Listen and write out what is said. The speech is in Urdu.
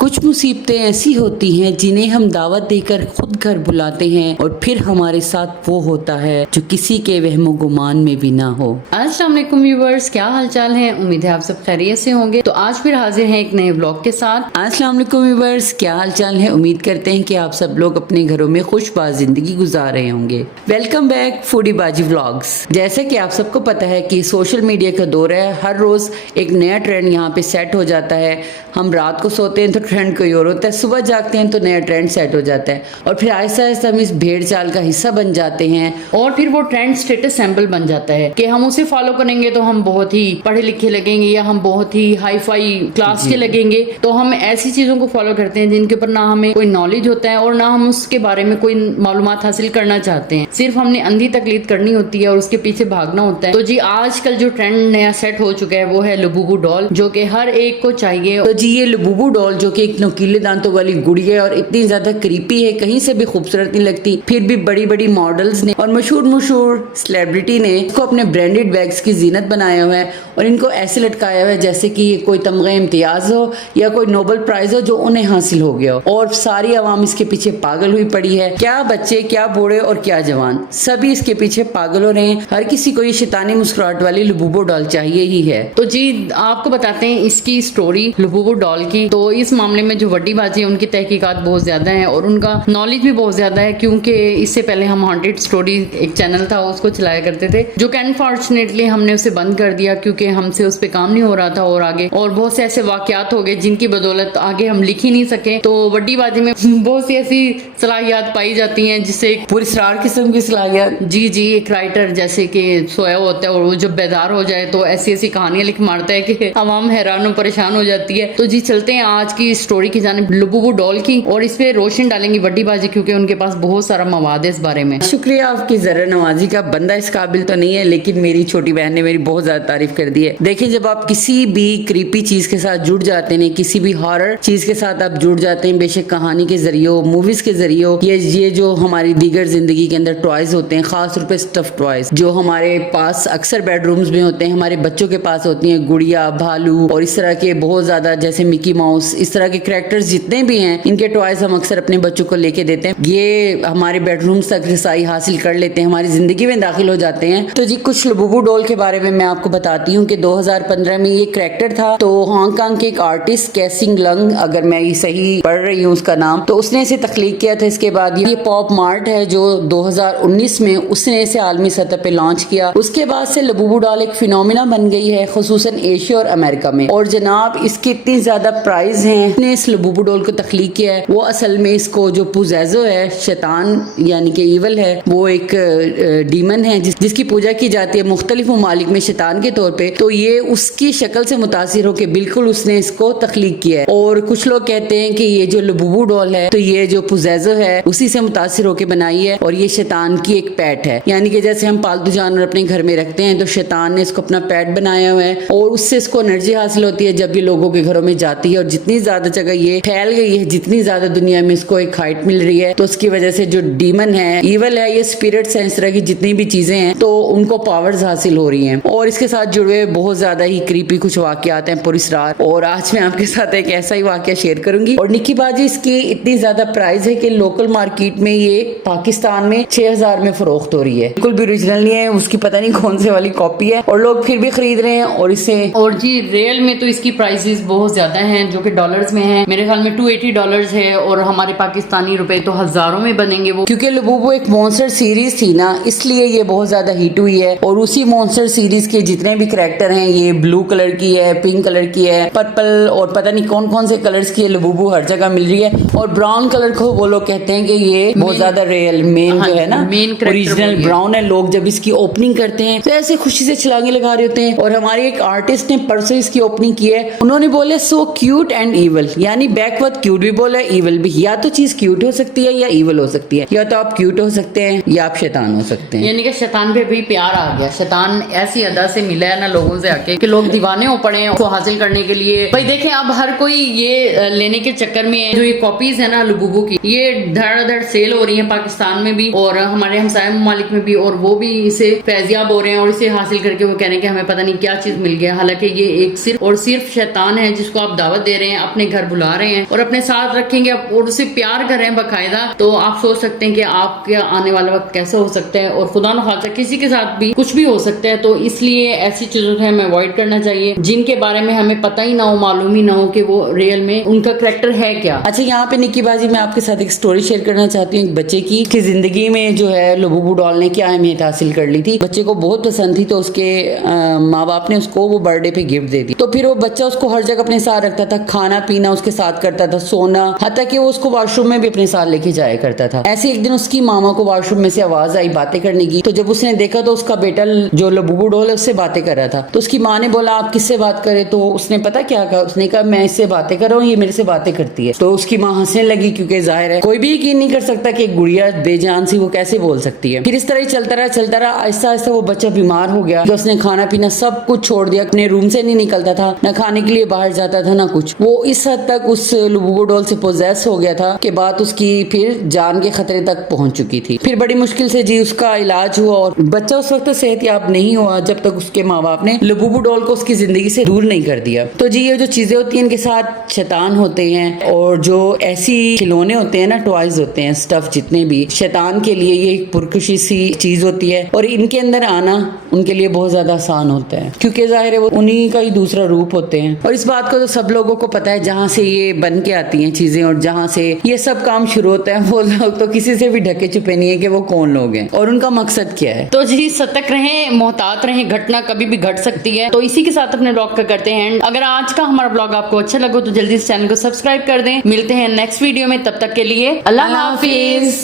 کچھ مصیبتیں ایسی ہوتی ہیں جنہیں ہم دعوت دے کر خود گھر بلاتے ہیں اور پھر ہمارے ساتھ وہ ہوتا ہے جو کسی کے وہم و گمان میں بھی نہ ہو۔ السلام علیکم ویورز، کیا حال چال ہے؟ امید ہے آپ سب خیریت سے ہوں گے۔ تو آج پھر حاضر ہیں ایک نئے بلاگ کے ساتھ۔ السلام علیکم ویورز، کیا حال چال ہے؟ امید کرتے ہیں کہ آپ سب لوگ اپنے گھروں میں خوش باز زندگی گزار رہے ہوں گے۔ ویلکم بیک فوڈی باجی ولاگز۔ جیسا کہ آپ سب کو پتہ ہے کہ سوشل میڈیا کا دور ہے، ہر روز ایک نیا ٹرینڈ یہاں پہ سیٹ ہو جاتا ہے۔ ہم رات کو سوتے ہیں تو ٹرینڈ کوئی اور ہوتا ہے، صبح جاگتے ہیں تو نیا ٹرینڈ سیٹ ہو جاتا ہے اور پھر آہستہ آہستہ ہم اس بھیڑ چال کا حصہ بن جاتے ہیں اور پھر وہ ٹرینڈ اسٹیٹس سمبل بن جاتا ہے کہ ہم اسے فالو کریں گے تو ہم بہت ہی پڑھے لکھے لگیں گے یا ہم بہت ہی ہائی فائی کلاس کے لگیں گے۔ تو ہم ایسی چیزوں کو فالو کرتے ہیں جن کے اوپر نہ ہمیں کوئی نالج ہوتا ہے اور نہ ہم اس کے بارے میں کوئی معلومات حاصل کرنا چاہتے ہیں، صرف ہم نے اندھی تقلید کرنی ہوتی ہے اور اس کے پیچھے بھاگنا ہوتا ہے۔ تو جی آج کل جو ٹرینڈ نیا سیٹ ہو چکا ہے وہ ہے لبوبو ڈال، جو کہ ہر ایک کو چاہیے۔ تو جی یہ لبوبو ڈال جو کہ ایک نوکیلے دانتوں والی گڑی ہے اور اتنی زیادہ کریپی ہے، کہیں سے بھی خوبصورت نہیں لگتی، پھر بھی بڑی بڑی ماڈلز نے اور مشہور سیلیبریٹی نے اس کو اپنے برانڈڈ بیگز کی زینت بنایا ہوا ہے اور ان کو ایسے لٹکایا ہوا ہے جیسے کہ یہ کوئی تمغہ امتیاز ہو یا کوئی نوبل پرائز ہو جو انہیں حاصل ہو گیا ہو، اور ساری عوام اس کے پیچھے پاگل ہوئی پڑی ہے۔ کیا بچے، کیا بوڑھے اور کیا جوان، سبھی اس کے پیچھے پاگل ہو رہے ہیں۔ ہر کسی کو یہ شیطانی مسکراہٹ والی لبوبو ڈال چاہیے ہی ہے۔ تو جی آپ کو بتاتے ہیں اس کی سٹوری لبوبو ڈال کی۔ تو اس معاملے میں جو وڈی باجی ہیں ان کی تحقیقات بہت زیادہ ہیں اور ان کا نالج بھی بہت زیادہ ہے، کیونکہ اس سے پہلے ہم ہانٹڈ سٹوری ایک چینل تھا اس کو چلایا کرتے تھے، جو کہ انفارچونیٹلی ہم نے اسے بند کر دیا کیونکہ ہم سے اس پہ کام نہیں ہو رہا تھا اور بہت سے ایسے واقعات ہو گئے جن کی بدولت آگے ہم لکھ ہی نہیں سکے۔ تو وڈی باجی میں بہت سی ایسی صلاحیات پائی جاتی ہیں جس سے پراسرار قسم کی صلاحیت۔ جی ایک رائٹر جیسے کہ سویا ہوتا ہے اور وہ جب بیدار ہو جائے تو ایسی ایسی کہانیاں لکھ مارتا ہے کہ عوام حیران و پریشان ہو جاتی ہے۔ تو جی چلتے ہیں آج کی سٹوری کی جانب لبوبو ڈال کی، اور اس پہ روشن ڈالیں گی وڈی باجی کیونکہ ان کے پاس بہت سارا مواد ہے اس بارے میں۔ شکریہ آپ کی ذرا نوازی کا، بندہ اس قابل تو نہیں ہے لیکن میری چھوٹی بہن نے میری بہت زیادہ تعریف کر دی ہے۔ دیکھیں جب آپ کسی بھی کریپی چیز کے ساتھ جڑ جاتے ہیں، کسی بھی ہارر چیز کے ساتھ آپ جڑ جاتے ہیں، بے شک کہانی کے ذریعے ہو، موویز کے ذریعے ہو، یہ جو ہماری دیگر زندگی کے اندر ٹوائز ہوتے ہیں، خاص طور پہ اسٹف ٹوائز جو ہمارے پاس اکثر بیڈ رومز میں ہوتے ہیں، ہمارے بچوں کے پاس ہوتی ہیں، گڑیا، بھالو اور اس طرح کے بہت زیادہ جیسے مکی ماؤس، اس طرح کے کریکٹرز جتنے بھی ہیں، ان کے ٹوائز ہم اکثر اپنے بچوں کو لے کے دیتے ہیں۔ یہ ہمارے بیڈ رومز تک رسائی حاصل کر لیتے ہیں، ہماری زندگی میں داخل ہو جاتے ہیں۔ تو جی کچھ لبوبو ڈال کے بارے میں آپ کو بتاتی ہوں کہ 2015 میں یہ کریکٹر تھا، تو ہانگ کانگ کے ایک آرٹسٹ کیسنگ لنگ، اگر میں یہ صحیح پڑھ رہی ہوں اس کا نام، تو اس نے اسے تخلیق کیا تھا۔ اس کے بعد یہ پاپ مارٹ ہے جو 2019 میں اس نے اسے عالمی سطح پہ لانچ کیا۔ اس کے بعد سے لبوبو ڈال ایک فینومینا بن گئی ہے، خصوصاً ایشیا اور امریکہ میں، اور جناب اس کے اتنی زیادہ پرائز ہیں۔ اس نے اس لبوبو ڈال کو تخلیق کیا ہے، وہ اصل میں اس کو جو پوزیزو ہے، شیطان یعنی کہ ایول ہے، وہ ایک ڈیمن ہے جس کی پوجا کی جاتی ہے مختلف ممالک میں شیطان کے طور پہ۔ تو یہ اس کی شکل سے متاثر ہو کے بالکل اس نے اس کو تخلیق کیا ہے، اور کچھ لوگ کہتے ہیں کہ یہ جو لبوبو ڈال ہے تو یہ جو پوزیزو ہے اسی سے متاثر ہو کے بنائی ہے، اور یہ شیطان کی ایک پیٹ ہے، یعنی کہ جیسے ہم پالتو جانور اپنے گھر میں رکھتے ہیں تو شیطان نے اس کو اپنا پیٹ بنایا ہوا ہے، اور اس سے اس کو انرجی حاصل ہوتی ہے جب یہ لوگوں کے گھروں میں جاتی ہے، اور جتنی زیادہ جگہ یہ پھیل گئی ہے، جتنی زیادہ دنیا میں اس کو ایک ہائٹ مل رہی ہے، تو اس کی وجہ سے جو ڈیمن ہے، ایول ہے، یہ اسپرٹس ہیں، اس طرح کی جتنی بھی چیزیں ہیں تو ان کو پاورز حاصل ہو رہی ہیں، اور اس کے ساتھ جڑے بہت زیادہ ہی کریپی کچھ واقعات ہیں پراسرار۔ اور آج میں آپ کے ساتھ ایک ایسا ہی واقعہ شیئر کروں گی، اور نکی باجی اس کی اتنی زیادہ پرائز ہے کہ لوکل مارکیٹ میں یہ پاکستان میں 6000 میں فروخت ہو رہی ہے، بالکل بھی اوریجنل نہیں ہے، اس کی پتہ نہیں کون سے والی کاپی ہے، اور لوگ پھر بھی خرید رہے ہیں۔ اور اسے اور جی ریل میں تو اس کی پرائسز بہت زیادہ ہیں جو کہ ڈالرز میں ہیں، میرے خیال میں $280 ہے، اور ہمارے پاکستانی روپے تو ہزاروں میں بنیں گے وہ، کیونکہ لبوبو ایک مونسٹر سیریز تھی نا، اس لیے یہ بہت زیادہ ہٹ ہوئی ہے، اور اسی مونسٹر سیریز کے جتنے بھی کریکٹر ہیں، یہ بلو کلر کی ہے، پنک کلر کی ہے، پرپل اور پتہ نہیں کون سے کلرز کی لبوبو ہر جگہ مل رہی ہے، اور براؤن کلر کو وہ لوگ کہتے ہیں کہ یہ بہت زیادہ ریئل مین جو ہے نا اوریجنل براؤن ہے۔ لوگ جب اس کی اوپننگ کرتے ہیں تو ایسے خوشی سے چھلانگے لگا رہے ہوتے ہیں، اور ہمارے ایک آرٹسٹ نے پرسوں اس کی اوپننگ کی ہے، انہوں نے بولے سو کیوٹ اینڈ ایول، یعنی بیک ورڈ کیوٹ بھی بولا، ایول بھی، یا تو چیز کیوٹ ہو سکتی ہے یا ایول ہو سکتی ہے، یا تو آپ کیوٹ ہو سکتے ہیں یا آپ شیطان ہو سکتے ہیں۔ یعنی کہ شیطان پہ بھی پیار آ گیا، شیطان ایسی ادا سے ملا ہے نا لوگوں سے آ کے کہ لوگ دیوانے ہو پڑے ہیں اس کو حاصل کرنے کے لیے۔ بھائی دیکھیں اب ہر کوئی یہ لینے کے چکر میں ہے، جو یہ کاپیز ہیں نا لبوبو کی، یہ دھڑ دھڑ سیل ہو رہی ہیں پاکستان میں بھی اور ہمارے ہمسائے ممالک میں بھی، اور وہ بھی اسے فیضیاب ہو رہے ہیں اور اسے حاصل کر کے وہ کہہ رہے ہیں کہ ہمیں پتہ نہیں کیا چیز مل گیا، حالانکہ یہ ایک صرف اور صرف شیطان ہے جس کو آپ دعوت دے رہے ہیں اپنے گھر بلا رہے ہیں اور اپنے ساتھ رکھیں گے اور اسے پیار کر رہے ہیں باقاعدہ، تو آپ سوچ سکتے ہیں کہ آپ کا آنے والا وقت کیسا ہو سکتا ہے، اور خدا نہ خواستہ کسی کے ساتھ بھی کچھ بھی ہو سکتا ہے. تو اس لیے ایسی چیزوں سے ہمیں اوائڈ کرنا چاہیے جن کے بارے میں ہمیں پتہ ہی نہ ہو، معلوم ہی نہ ہو کہ وہ ریئل میں ان کا کریکٹر ہے کیا. اچھا یہاں پہ نکی بازی میں آپ کے ساتھ ایک سٹوری شیئر کرنا چاہتی ہوں ایک بچے کی کہ زندگی میں جو ہے لبوبو ڈال نے کیا اہمیت حاصل کر لی تھی. بچے کو بہت پسند تھی تو اس کے ماں باپ نے اس کو وہ برتھ ڈے پہ گفٹ دے دی. تو پھر وہ بچہ اس کو ہر جگہ اپنے ساتھ رکھتا تھا، کھانا پینا اس کے ساتھ کرتا تھا، سونا، حتیٰ کہ وہ اس کو واش روم میں بھی اپنے ساتھ لے کے جایا کرتا تھا. ایسے ایک دن اس کی ماما کو واش روم میں سے آواز آئی باتیں کرنے کی. تو جب اس نے دیکھا تو اس کا بیٹا جو لبوبو ڈول ہے اس سے باتیں کر رہا تھا. تو اس کی ماں نے بولا آپ کس سے بات کرے؟ تو اس نے پتا کیا کہا، اس نے کہا میں اس سے باتیں کر رہا ہوں، یہ میرے سے باتیں کرتی ہے. تو اس کی ماں ہنسنے لگی کیونکہ ظاہر ہے کوئی بھی یقین نہیں کر سکتا کہ ایک گڑیا بے جان سی وہ کیسے بول سکتی ہے. پھر اس طرح ہی چلتا رہا آہستہ آہستہ وہ بچہ بیمار ہو گیا. اس نے کھانا پینا سب کچھ چھوڑ دیا، اپنے روم سے نہیں نکلتا تھا، نہ کھانے کے لیے باہر جاتا تھا نہ کچھ. وہ اس حد تک اس لبوبو ڈول سے پوزیس ہو گیا تھا کہ بات اس کی پھر جان کے خطرے تک پہنچ چکی تھی. پھر بڑی مشکل سے اس کا علاج ہوا اور بچہ اس وقت صحت یاب نہیں ہوا جب تک اس کے ماں باپ نے لبوبو ڈول کو اس کی زندگی سے دور نہیں کر دیا. تو یہ جو چیزیں ہوتی ہیں ان کے ساتھ شیطان ہوتے ہیں، اور جو ایسی کھلونے ہوتے ہیں نا، ٹوائز ہوتے ہیں، اسٹف جتنے بھی، شیطان کے لیے یہ ایک پرکشی سی چیز ہوتی ہے اور ان کے اندر آنا ان کے لیے بہت زیادہ آسان ہوتا ہے کیونکہ ظاہر ہے وہ انہی کا ہی دوسرا روپ ہوتے ہیں. اور اس بات کو تو سب لوگوں کو پتا ہے جہاں سے یہ بن کے آتی ہیں چیزیں اور جہاں سے یہ سب کام شروع ہوتا ہے، وہ لوگ تو کسی سے بھی ڈھکے چھپے نہیں ہے کہ وہ کون لوگ ہیں اور ان کا مقصد کیا ہے. تو جی سترک رہیں، محتاط رہیں، گھٹنا کبھی بھی گھٹ سکتی ہے. تو اسی کے ساتھ اپنے بلاگ کا کرتے ہیں اینڈ. اگر آج کا ہمارا بلاگ آپ کو اچھا لگا تو جلدی سے چینل کو سبسکرائب کر دیں. ملتے ہیں نیکسٹ ویڈیو میں، تب تک کے لیے اللہ حافظ.